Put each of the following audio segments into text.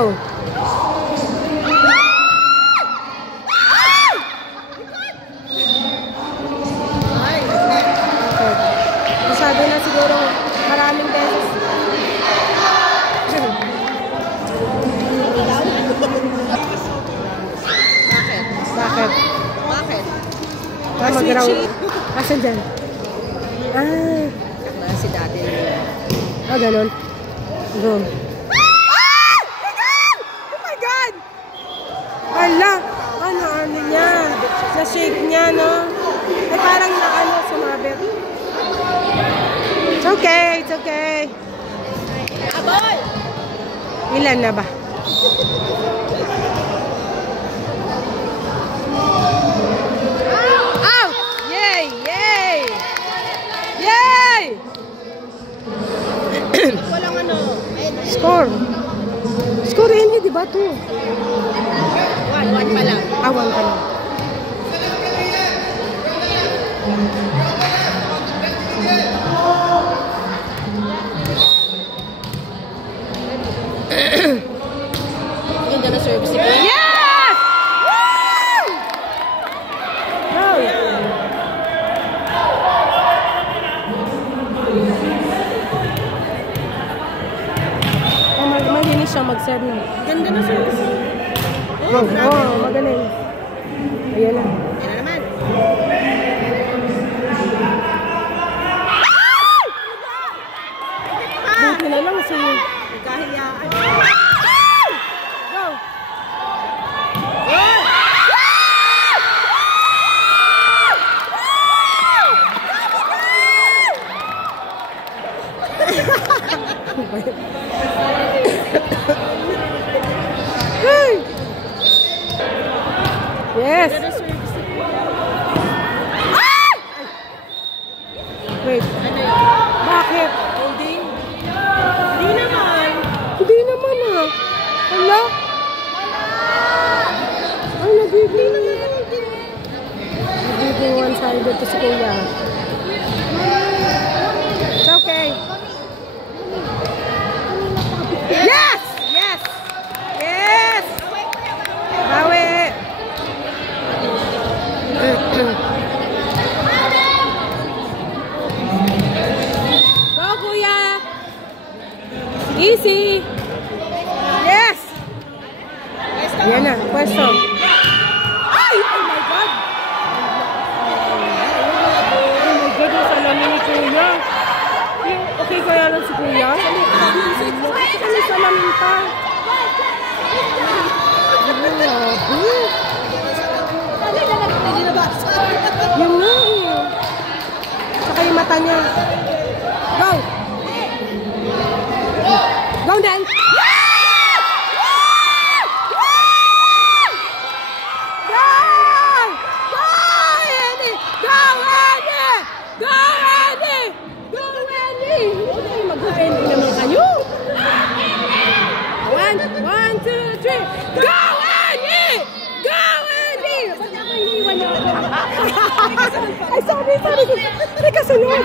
Go. Masyado na siguro maraming beses. Bakit? Bakit? Mag-round. Asan dyan? Si daddy. Ganon. Go. Oh my God! Hala! Ano niya? Na-shake niya, no? Ay, parang sumabit. It's okay, it's okay. Aboy! Ilan na ba? Out! Yay! Yay! Yay! Walang Score. Score yun, di ba? 2. 1 pa lang. 1 pa lang. Ganda na service ko. Yes! Woo! Go! Malinis siya mag-serve na. Ganda na service. Magaling. Ayan na. Yan na naman. Buti na lang kasi Nagkahiyaan. Go! Yes! Wait. Bakit? Holding? Hindi naman. Hindi naman Hala? Ay, nagiging one-sided to si Kuya. It's okay. Yes! Yes! Yes! Bawi! Go, Kuya! Easy! Yes! Yan na, pwesto. Ay! Oh my God! Oh my God, ang salamin ni Kuya. Okay kaya lang si Kuya? Ano salamin pa? Yung nga saka yung mata niya. Go! Go, Dan! Ay, sorry. Sorry kasunod.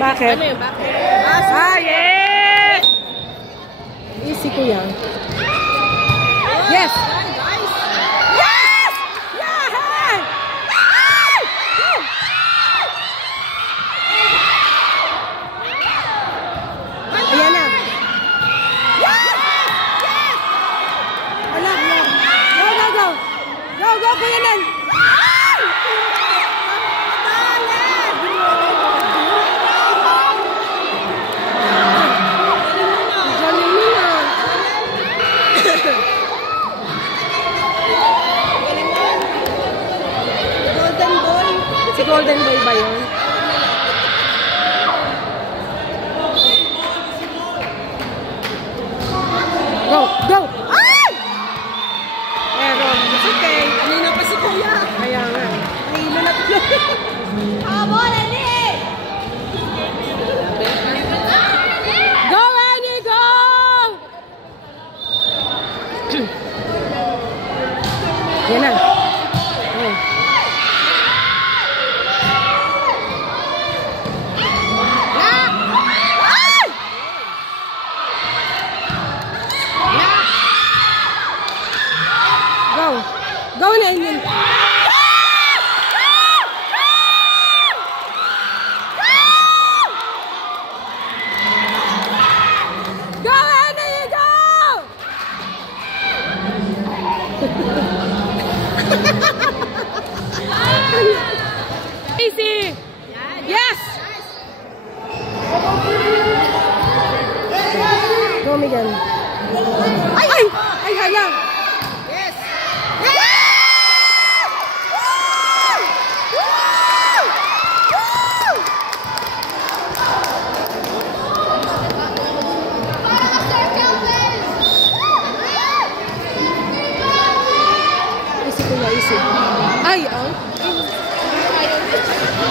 Bakit? Ano yun? Bakit? Yes! Easy ko yan. Yes! Guys! Yes! Yes! Ayan na. Yes! Yes! Hala. Go! Go, Kuya Nan! Miguel. Ay! Ay! Ay, hala! Yes! Isip ko na isip. Ay, out?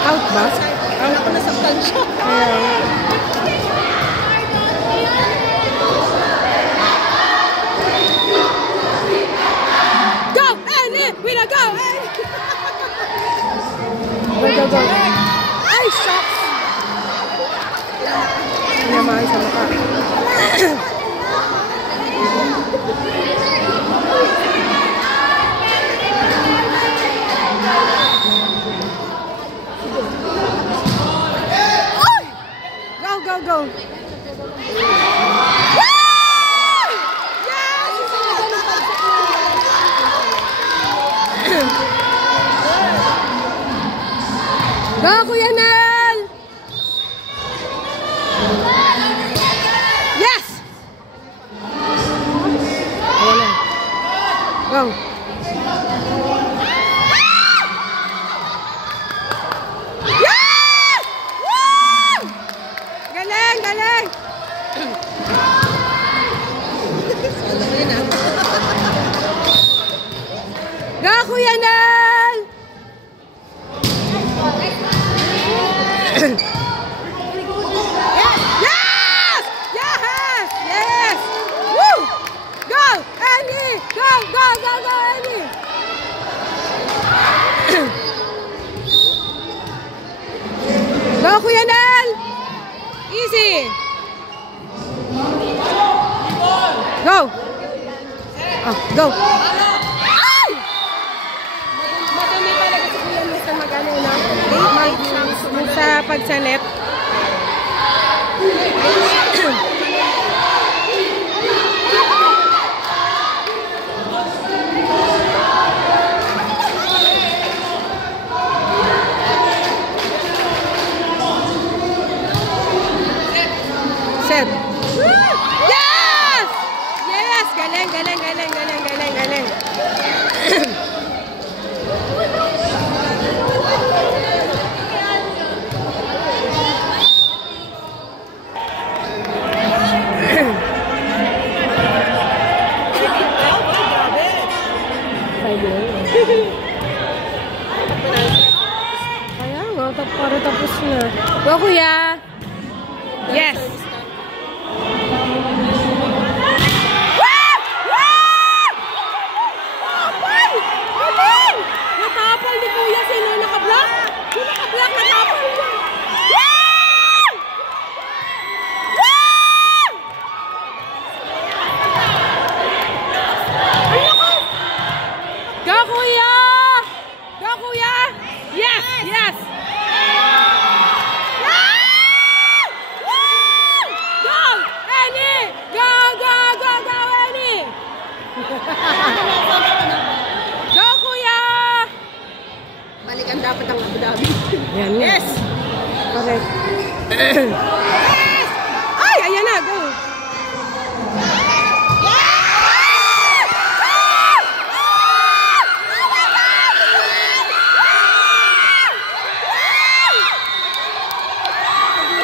Out ba? Kala ko nasaktan siya. Go! Annie! We na go! Annie! Go! Ay, shucks! Naman sa maka. Go! Go, Kuya Nel! Yes! Ayan na. Go! Yes! Woo! Galing! Go, Kuya Nel! Yes! Woo! Go! Annie! Go, Annie! Go, Kuya Nel! Easy! Go! Go! Ay! Madumi talaga si Kuya Nel sa mag-ano na. Sa pagsanet. Set. Yes! Yes! Galing. Kaya nga, para tapos na. Go, Kuya! Yes! Natapal ni Kuya. Sino naka-block? Sino naka-block? Natapal niya. Go, Kuya! Go, Kuya! Yes! Go! Annie! Go, Annie! Go, Kuya! Balikan dapat ang Abu Dhabi. Yes! Correct. Yes! Ay! Ayan na! Go!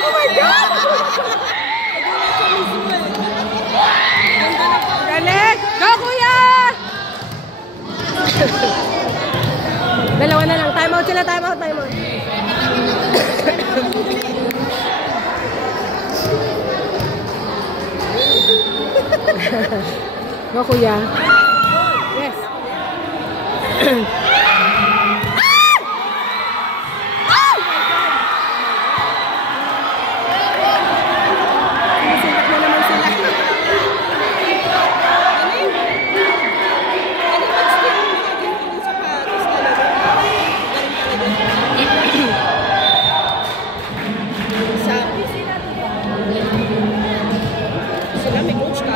Oh my God! Galing! Go, Kuya! Dalawa na lang. Time out sila. Time out. Go, Kuya. Yes. Sinisilak na naman sila. Sila may coach ka.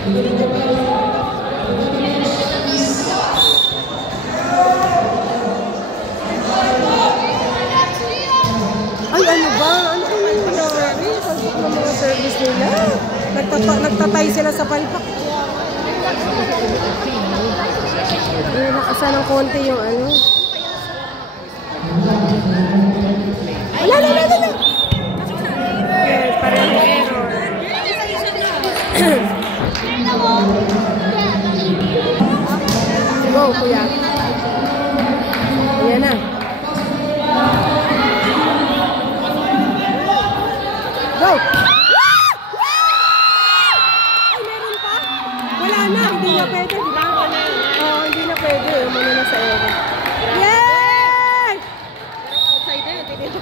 Ay, ano ba? Ano ba yung nangyari? Pagkak ng mga service nila. Nagtatay sila sa palpak. Nakasan ng konti yung ano. Wala. Yes, parang error. Go, kuya. Ayan na. Go! Ay, meron pa? Wala na, hindi na pwede, di ba? Oo, hindi na pwede. Umano na sa error. Yay! Outside na, tinito.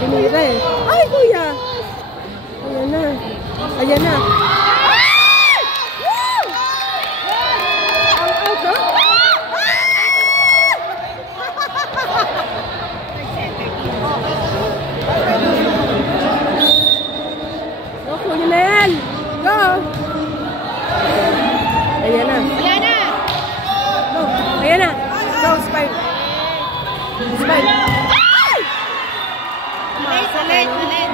Tinira eh. Ay, kuya! Ayan na. Ayan na. Out, no? Go, kuya na yan! Go! Ayan na. Wala na! Go! Ayan na! Go, Spike! Spike! Ulit.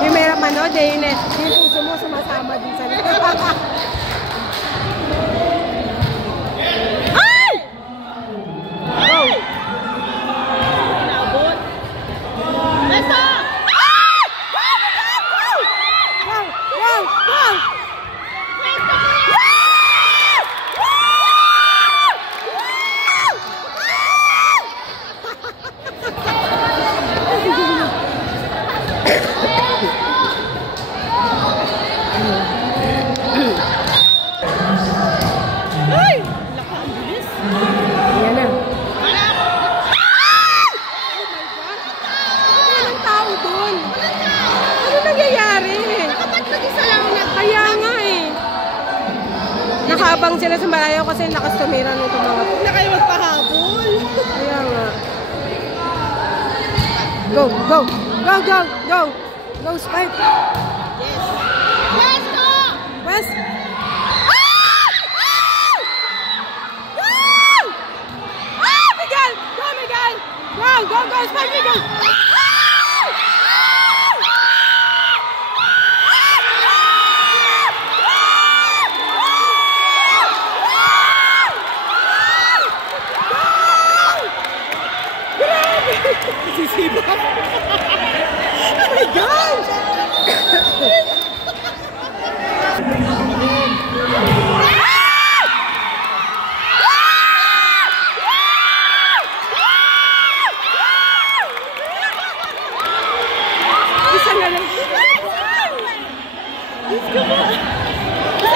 Yung may manood eh, yung puso mo sumasama din sa ay! Go! Nabot. Basta! Go! Ay! Laka, ang bilis. Ayan na. Walang tao doon. Ano nangyayari? Ba't mag-isa lang na? Kaya nga eh. Nakaabang sila sa malayo kasi nakastumira nito mga to. Na kayo magpahabol. Kaya nga. Go! Go, Spike! Yes. Yes, go! West! Miguel! Go, Miguel! Go, Spike, Miguel! Sisiba. Oh my God! Isa na lang. Isa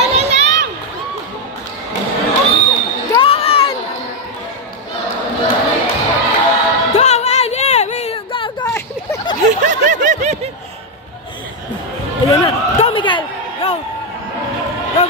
na lang! Go on! Go on! Yeah! Go! Ayan na. Go, Miguel! Go! Go!